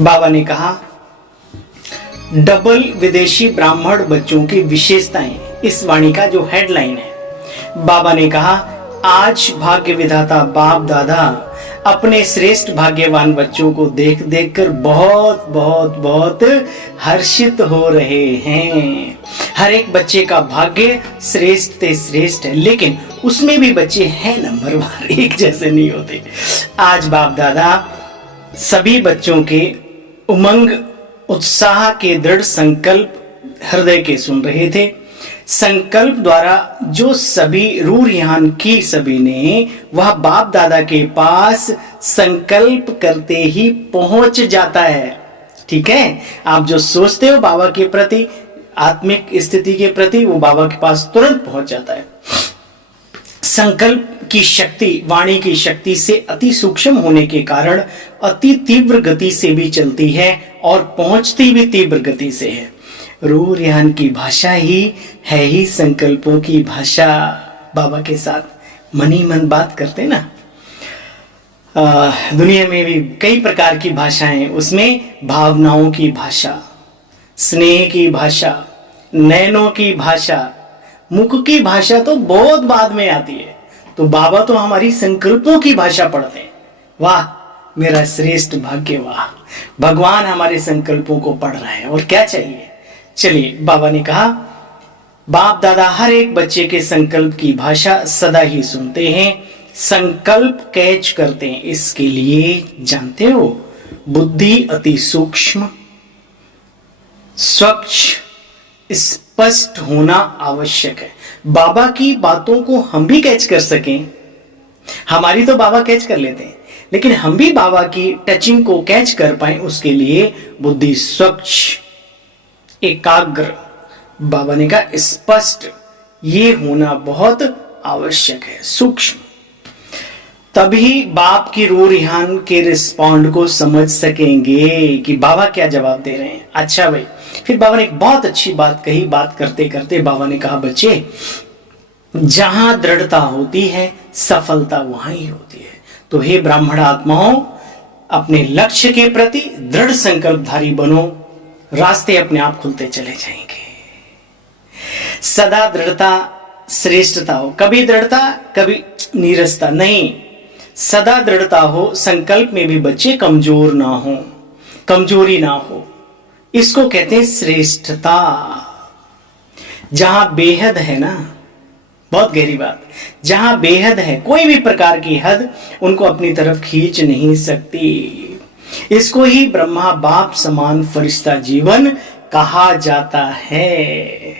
बाबा ने कहा डबल विदेशी ब्राह्मण बच्चों की विशेषताएं, इस वाणी का जो हेडलाइन है। बाबा ने कहा आज भाग्य विधाता बाप दादा अपने श्रेष्ठ भाग्यवान बच्चों को देख देख कर बहुत बहुत बहुत हर्षित हो रहे हैं। हर एक बच्चे का भाग्य श्रेष्ठ से श्रेष्ठ है, लेकिन उसमें भी बच्चे हैं नंबरवार, एक जैसे नहीं होते। आज बाप दादा सभी बच्चों के उमंग उत्साह के दृढ़ संकल्प हृदय के सुन रहे थे। संकल्प द्वारा जो सभी रूरियान की सभी ने वह बाप दादा के पास संकल्प करते ही पहुंच जाता है। ठीक है, आप जो सोचते हो बाबा के प्रति, आत्मिक स्थिति के प्रति, वो बाबा के पास तुरंत पहुंच जाता है। संकल्प की शक्ति वाणी की शक्ति से अति सूक्ष्म होने के कारण अति तीव्र गति से भी चलती है और पहुंचती भी तीव्र गति से है। रूरियान की भाषा ही संकल्पों की भाषा। बाबा के साथ मन ही मन बात करते ना। दुनिया में भी कई प्रकार की भाषाएं, उसमें भावनाओं की भाषा, स्नेह की भाषा, नैनों की भाषा, मुख की भाषा तो बहुत बाद में आती है। तो बाबा तो हमारी संकल्पों की भाषा पढ़ते हैं। वाह मेरा श्रेष्ठ भाग्य, वाह भगवान हमारे संकल्पों को पढ़ रहा है। और क्या चाहिए। चलिए, बाबा ने कहा बाप दादा हर एक बच्चे के संकल्प की भाषा सदा ही सुनते हैं, संकल्प कैच करते हैं। इसके लिए जानते हो बुद्धि अति सूक्ष्म, स्वच्छ, स्पष्ट होना आवश्यक है। बाबा की बातों को हम भी कैच कर सकें, हमारी तो बाबा कैच कर लेते हैं, लेकिन हम भी बाबा की टचिंग को कैच कर पाए, उसके लिए बुद्धि स्वच्छ, एकाग्र, बाबा ने कहा स्पष्ट, ये होना बहुत आवश्यक है, सूक्ष्म। तभी बाप की रूरियान के रिस्पॉन्ड को समझ सकेंगे कि बाबा क्या जवाब दे रहे हैं। अच्छा भाई, फिर बाबा ने एक बहुत अच्छी बात कही। बात करते करते बाबा ने कहा बच्चे, जहां दृढ़ता होती है सफलता वहां ही होती है। तो हे ब्राह्मण आत्माओं, अपने लक्ष्य के प्रति दृढ़ संकल्पधारी बनो, रास्ते अपने आप खुलते चले जाएंगे। सदा दृढ़ता श्रेष्ठता हो, कभी दृढ़ता कभी नीरसता नहीं, सदा दृढ़ता हो। संकल्प में भी बच्चे कमजोर ना हो, कमजोरी ना हो, इसको कहते हैं श्रेष्ठता। जहां बेहद है ना, बहुत गहरी बात, जहां बेहद है कोई भी प्रकार की हद उनको अपनी तरफ खींच नहीं सकती। इसको ही ब्रह्मा बाप समान फरिश्ता जीवन कहा जाता है।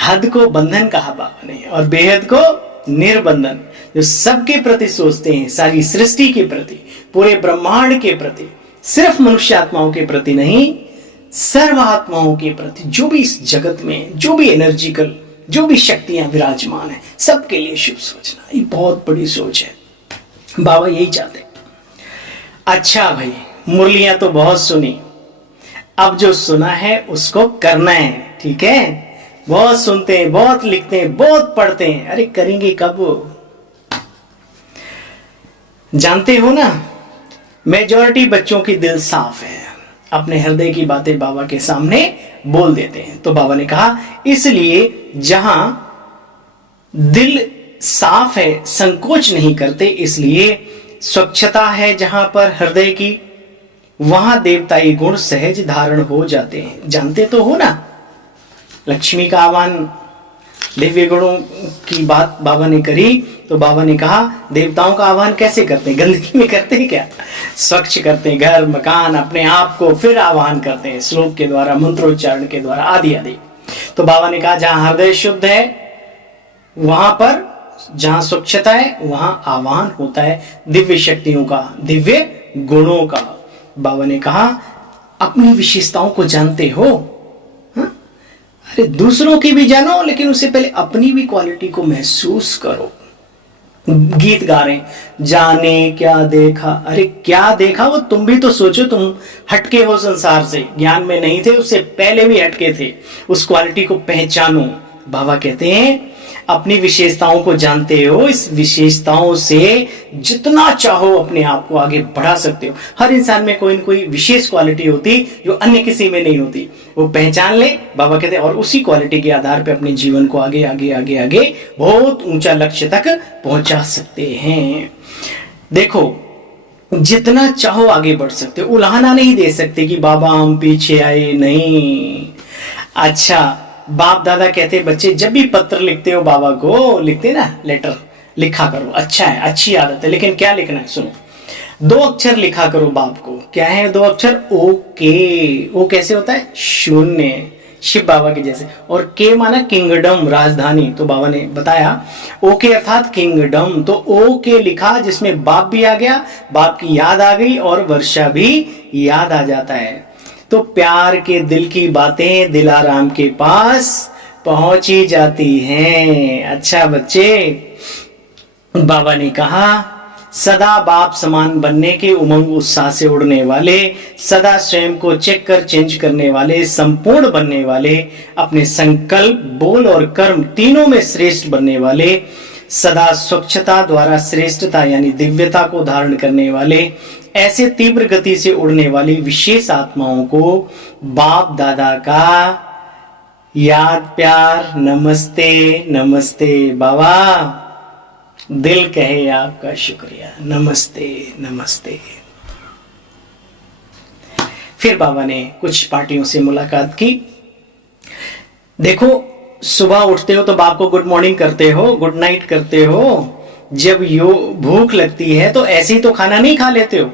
हद को बंधन कहा बाबा ने, और बेहद को निर्बंधन। जो सबके प्रति सोचते हैं, सारी सृष्टि के प्रति, पूरे ब्रह्मांड के प्रति, सिर्फ मनुष्य आत्माओं के प्रति नहीं, सर्व आत्माओं के प्रति, जो भी इस जगत में, जो भी एनर्जिकल, जो भी शक्तियां विराजमान है, सबके लिए शुभ सोचना, ये बहुत बड़ी सोच है। बाबा यही चाहते। अच्छा भाई, मुरलियां तो बहुत सुनी, अब जो सुना है उसको करना है। ठीक है, बहुत सुनते हैं, बहुत लिखते हैं, बहुत पढ़ते हैं, अरे करेंगे कब। जानते हो ना, मेजॉरिटी बच्चों की दिल साफ है, अपने हृदय की बातें बाबा के सामने बोल देते हैं। तो बाबा ने कहा इसलिए जहां दिल साफ है, संकोच नहीं करते, इसलिए स्वच्छता है जहां पर हृदय की, वहां देवताई गुण सहज धारण हो जाते हैं। जानते तो हो ना, लक्ष्मी का आह्वान, दिव्य गुणों की बात बाबा ने करी। तो बाबा ने कहा देवताओं का आह्वान कैसे करते हैं, गंदगी में करते हैं क्या, स्वच्छ करते हैं घर मकान अपने आप को, फिर आह्वान करते हैं श्लोक के द्वारा, मंत्रोच्चारण के द्वारा, आदि आदि। तो बाबा ने कहा जहां हृदय शुद्ध है, वहां पर जहां स्वच्छता है, वहां आह्वान होता है दिव्य शक्तियों का, दिव्य गुणों का। बाबा ने कहा अपनी विशेषताओं को जानते हो, अरे दूसरों की भी जानो, लेकिन उससे पहले अपनी भी क्वालिटी को महसूस करो। गीत गा रहे, जाने क्या देखा, अरे क्या देखा वो तुम भी तो सोचो। तुम हटके हो संसार से, ज्ञान में नहीं थे, उससे पहले भी हटके थे, उस क्वालिटी को पहचानो। बाबा कहते हैं अपनी विशेषताओं को जानते हो, इस विशेषताओं से जितना चाहो अपने आप को आगे बढ़ा सकते हो। हर इंसान में कोई न कोई विशेष क्वालिटी होती जो अन्य किसी में नहीं होती, वो पहचान ले, बाबा कहते हैं, और उसी क्वालिटी के आधार पे अपने जीवन को आगे आगे आगे आगे बहुत ऊंचा लक्ष्य तक पहुंचा सकते हैं। देखो, जितना चाहो आगे बढ़ सकते हो, उलाहना नहीं दे सकते कि बाबा हम पीछे आए, नहीं। अच्छा, बाप दादा कहते बच्चे जब भी पत्र लिखते हो बाबा को, लिखते ना लेटर, लिखा करो, अच्छा है, अच्छी आदत है, लेकिन क्या लिखना है सुनो, 2 अक्षर लिखा करो बाप को। क्या है 2 अक्षर? ओके। ओ कैसे होता है? शून्य, शिव बाबा के जैसे। और के माना किंगडम, राजधानी, तो बाबा ने बताया ओके अर्थात किंगडम। तो ओ के लिखा, जिसमें बाप भी आ गया, बाप की याद आ गई और वर्षा भी याद आ जाता है। तो प्यार के दिल की बातें दिलाराम के पास पहुंची जाती हैं। अच्छा बच्चे, बाबा ने कहा सदा बाप समान बनने के उमंग उत्साह से उड़ने वाले, सदा स्वयं को चेक कर चेंज करने वाले, संपूर्ण बनने वाले, अपने संकल्प, बोल और कर्म तीनों में श्रेष्ठ बनने वाले, सदा स्वच्छता द्वारा श्रेष्ठता यानी दिव्यता को धारण करने वाले, ऐसे तीव्र गति से उड़ने वाली विशेष आत्माओं को बाप दादा का याद, प्यार, नमस्ते नमस्ते बाबा, दिल कहे आपका शुक्रिया, नमस्ते नमस्ते। फिर बाबा ने कुछ पार्टियों से मुलाकात की। देखो, सुबह उठते हो तो बाप को गुड मॉर्निंग करते हो, गुड नाइट करते हो। जब भूख लगती है तो ऐसे ही तो खाना नहीं खा लेते हो,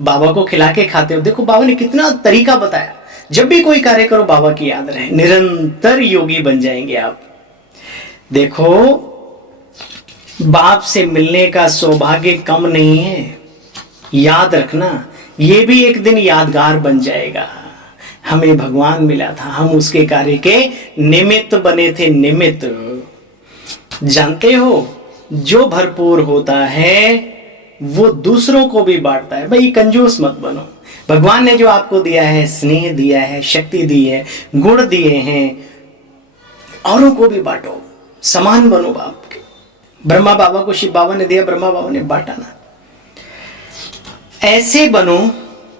बाबा को खिला के खाते हो। देखो बाबा ने कितना तरीका बताया। जब भी कोई कार्य करो बाबा की याद रहे, निरंतर योगी बन जाएंगे आप। देखो, बाप से मिलने का सौभाग्य कम नहीं है, याद रखना, ये भी एक दिन यादगार बन जाएगा। हमें भगवान मिला था, हम उसके कार्य के निमित्त बने थे, निमित्त। जानते हो, जो भरपूर होता है वो दूसरों को भी बांटता है। भाई कंजूस मत बनो। भगवान ने जो आपको दिया है, स्नेह दिया है, शक्ति दी है, गुण दिए हैं, औरों को भी बांटो, समान बनो बाप के। ब्रह्मा बाबा को शिव बाबा ने दिया, ब्रह्मा बाबा ने बांटा ना। ऐसे बनो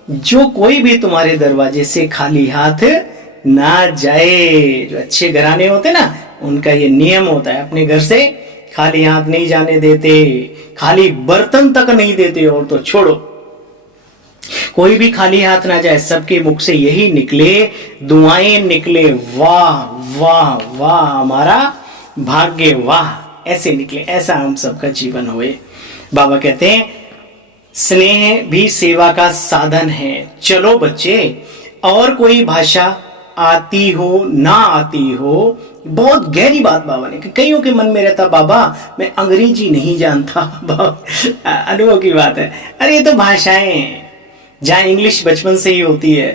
जो कोई भी तुम्हारे दरवाजे से खाली हाथ ना जाए। जो अच्छे घराने होते ना, उनका ये नियम होता है, अपने घर से खाली हाथ नहीं जाने देते, खाली बर्तन तक नहीं देते। और तो छोड़ो, कोई भी खाली हाथ ना जाए, सबके मुख से यही निकले, दुआएं निकले, वाह वाह वाह हमारा भाग्य, वाह, ऐसे निकले। ऐसा हम सबका जीवन होए। बाबा कहते हैं स्नेह भी सेवा का साधन है। चलो बच्चे, और कोई भाषा आती हो ना आती हो, बहुत गहरी बात बाबा ने, कईयों के मन में रहता बाबा मैं अंग्रेजी नहीं जानता। अनुभव की बात है। अरे ये तो भाषाएं, जहाँ इंग्लिश बचपन से ही होती है,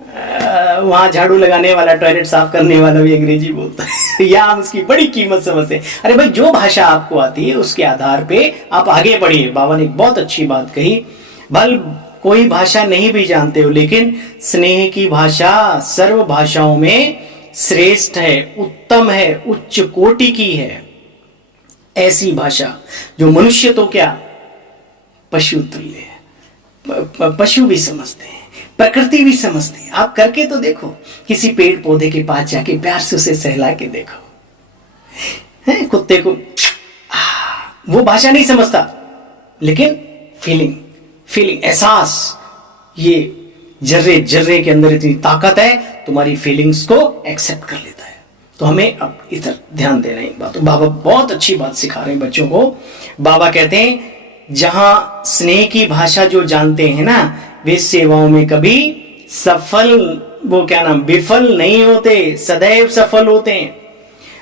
वहां झाड़ू लगाने वाला, टॉयलेट साफ करने वाला भी अंग्रेजी बोलता है। या हम उसकी बड़ी कीमत समझते हैं। अरे भाई, जो भाषा आपको आती है उसके आधार पे आप आगे बढ़िए। बाबा ने एक बहुत अच्छी बात कही, भल कोई भाषा नहीं भी जानते हो, लेकिन स्नेह की भाषा सर्व भाषाओं में श्रेष्ठ है, उत्तम है, उच्च कोटि की है। ऐसी भाषा जो मनुष्य तो क्या, पशु तुल्य है। पशु भी समझते हैं, प्रकृति भी समझती है। आप करके तो देखो, किसी पेड़ पौधे के पास जाके प्यार से उसे सहला के देखो, है कुत्ते को, वो भाषा नहीं समझता, लेकिन फीलिंग, एहसास, ये जर्रे जर्रे के अंदर इतनी ताकत है, तुम्हारी फीलिंग्स को एक्सेप्ट कर लेता है। तो हमें अब इधर ध्यान देना है बात। तो बाबा बहुत अच्छी बात सिखा रहे हैं बच्चों को। बाबा कहते हैं जहां स्नेह की भाषा जो जानते हैं ना, वे सेवाओं में कभी सफल, वो क्या नाम, विफल नहीं होते, सदैव सफल होते हैं।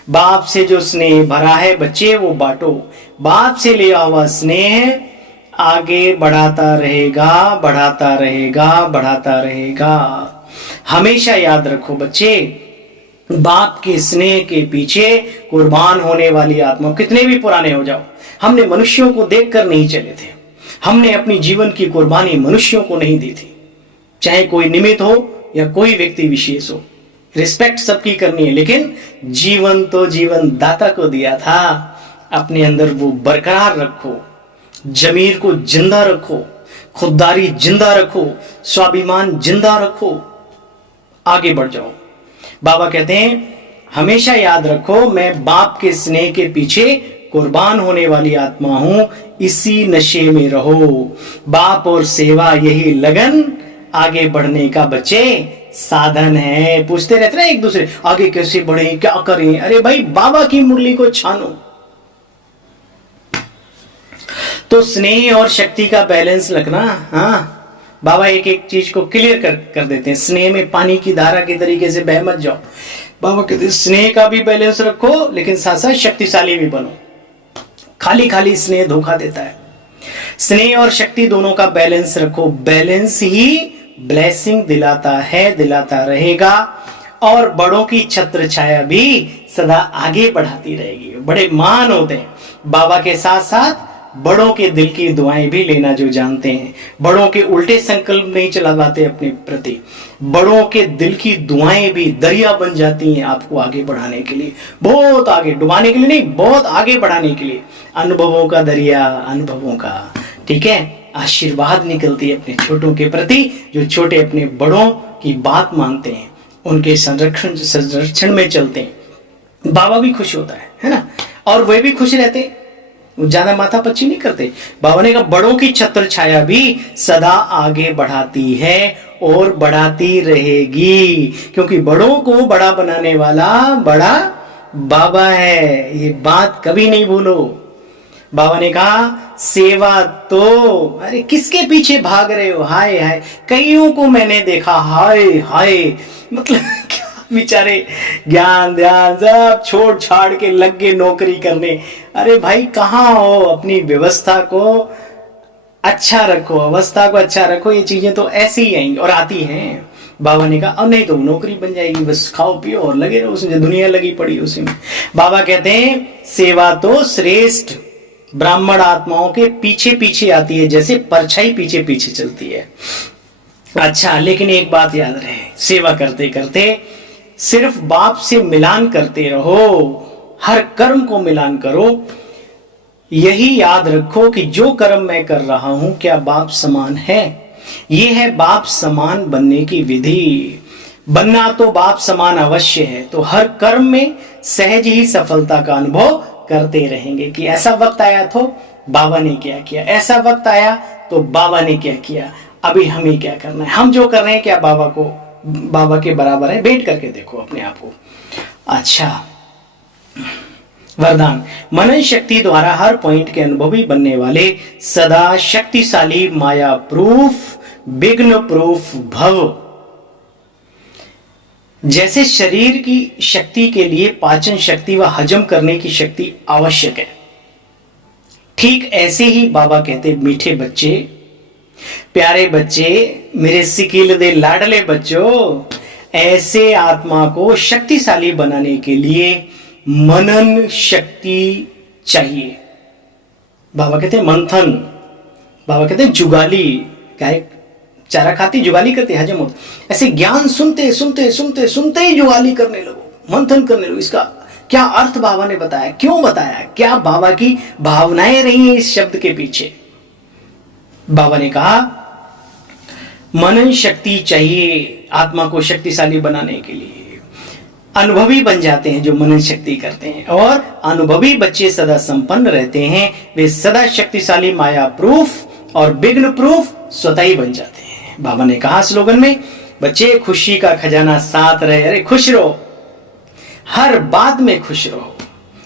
बाप से जो स्नेह भरा है बच्चे, वो बांटो। बाप से लिया हुआ स्नेह आगे बढ़ाता रहेगा, बढ़ाता रहेगा, बढ़ाता रहेगा। हमेशा याद रखो बच्चे, बाप के स्नेह के पीछे कुर्बान होने वाली आत्मा, कितने भी पुराने हो जाओ, हमने मनुष्यों को देखकर नहीं चले थे। हमने अपनी जीवन की कुर्बानी मनुष्यों को नहीं दी थी, चाहे कोई निमित्त हो या कोई व्यक्ति विशेष हो। रिस्पेक्ट सबकी करनी है, लेकिन जीवन तो जीवन दाता को दिया था। अपने अंदर वो बरकरार रखो, जमीर को जिंदा रखो, खुददारी जिंदा रखो, स्वाभिमान जिंदा रखो, आगे बढ़ जाओ। बाबा कहते हैं हमेशा याद रखो, मैं बाप के स्नेह के पीछे कुर्बान होने वाली आत्मा हूं, इसी नशे में रहो। बाप और सेवा यही लगन आगे बढ़ने का बच्चे साधन है। पूछते रहते ना एक दूसरे, आगे कैसे बढ़े, क्या करें? अरे भाई, बाबा की मुरली को छानो। तो स्नेह और शक्ति का बैलेंस रखना। हाँ, बाबा एक एक चीज को क्लियर कर देते हैं। स्नेह में पानी की धारा के तरीके से बह मत जाओ। बाबा कहते हैं स्नेह का भी बैलेंस रखो, लेकिन साथ साथ शक्तिशाली भी बनो। खाली खाली स्नेह धोखा देता है। स्नेह और शक्ति दोनों का बैलेंस रखो। बैलेंस ही ब्लेसिंग दिलाता है, दिलाता रहेगा, और बड़ों की छत्र छाया भी सदा आगे बढ़ाती रहेगी। बड़े महान होते हैं। बाबा के साथ साथ बड़ों के दिल की दुआएं भी लेना जो जानते हैं। बड़ों के उल्टे संकल्प नहीं चलाते अपने प्रति। बड़ों के दिल की दुआएं भी दरिया बन जाती हैं आपको आगे बढ़ाने के लिए, बहुत आगे, डुबाने के लिए नहीं, बहुत आगे बढ़ाने के लिए। अनुभवों का दरिया, अनुभवों का, ठीक है, आशीर्वाद निकलती है अपने छोटों के प्रति, जो छोटे अपने बड़ों की बात मानते हैं, उनके संरक्षण में चलते हैं। बाबा भी खुश होता है ना, और वे भी खुश रहते, ज्यादा माथा पच्ची नहीं करते। बाबा ने कहा बड़ों की छत्र छाया भी सदा आगे बढ़ाती है और बढ़ाती रहेगी, क्योंकि बड़ों को बड़ा बनाने वाला बड़ा बाबा है। ये बात कभी नहीं भूलो। बाबा ने कहा सेवा तो, अरे किसके पीछे भाग रहे हो? हाय हाय, कईयों को मैंने देखा, हाय हाय, मतलब क्या बेचारे ज्ञान ध्यान सब छोड़ छाड़ के लग गए नौकरी करने। अरे भाई कहाँ हो? अपनी व्यवस्था को अच्छा रखो, अवस्था को अच्छा रखो। ये चीजें तो ऐसी ही आएंगी और आती हैं। बाबा ने कहा अब नहीं तो नौकरी बन जाएगी, बस खाओ पियो और लगे रहो उसमें, दुनिया लगी पड़ी उसी में। बाबा कहते हैं सेवा तो श्रेष्ठ ब्राह्मण आत्माओं के पीछे पीछे आती है, जैसे परछाई पीछे पीछे चलती है। अच्छा, लेकिन एक बात याद रहे, सेवा करते करते सिर्फ बाप से मिलान करते रहो, हर कर्म को मिलान करो। यही याद रखो कि जो कर्म मैं कर रहा हूं क्या बाप समान है। यह है बाप समान बनने की विधि। बनना तो बाप समान अवश्य है, तो हर कर्म में सहज ही सफलता का अनुभव करते रहेंगे कि ऐसा वक्त आया तो बाबा ने क्या किया, ऐसा वक्त आया तो बाबा ने क्या किया, अभी हमें क्या करना है, हम जो कर रहे हैं क्या बाबा के बराबर है। वेट करके देखो अपने आप को। अच्छा, वरदान, मनन शक्ति द्वारा हर पॉइंट के अनुभवी बनने वाले सदा शक्तिशाली माया प्रूफ विघ्न प्रूफ भव। जैसे शरीर की शक्ति के लिए पाचन शक्ति व हजम करने की शक्ति आवश्यक है, ठीक ऐसे ही बाबा कहते मीठे बच्चे, प्यारे बच्चे, मेरे सिकील दे लाडले बच्चों, ऐसे आत्मा को शक्तिशाली बनाने के लिए मनन शक्ति चाहिए। बाबा कहते हैं मंथन, बाबा कहते हैं जुगाली, क्या है, चारा खाती जुगाली करते हजम होता, ऐसे ज्ञान सुनते सुनते सुनते सुनते ही जुगाली करने लगो, मंथन करने लगो। इसका क्या अर्थ बाबा ने बताया, क्यों बताया, क्या बाबा की भावनाएं रही हैं इस शब्द के पीछे। बाबा ने कहा मनन शक्ति चाहिए आत्मा को शक्तिशाली बनाने के लिए। अनुभवी बन जाते हैं जो मनन शक्ति करते हैं, और अनुभवी बच्चे सदा संपन्न रहते हैं। वे सदा शक्तिशाली माया प्रूफ और विघ्न प्रूफ स्वतः ही बन जाते हैं। बाबा ने कहा स्लोगन में, बच्चे खुशी का खजाना साथ रहे। अरे खुश रहो, हर बात में खुश रहो,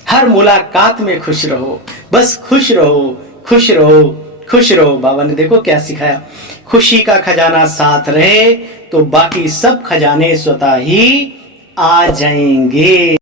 हर मुलाकात में खुश रहो, बस खुश रहो खुश रहो खुश रहो। बाबा ने देखो क्या सिखाया, खुशी का खजाना साथ रहे तो बाकी सब खजाने स्वतः ही आ जाएंगे।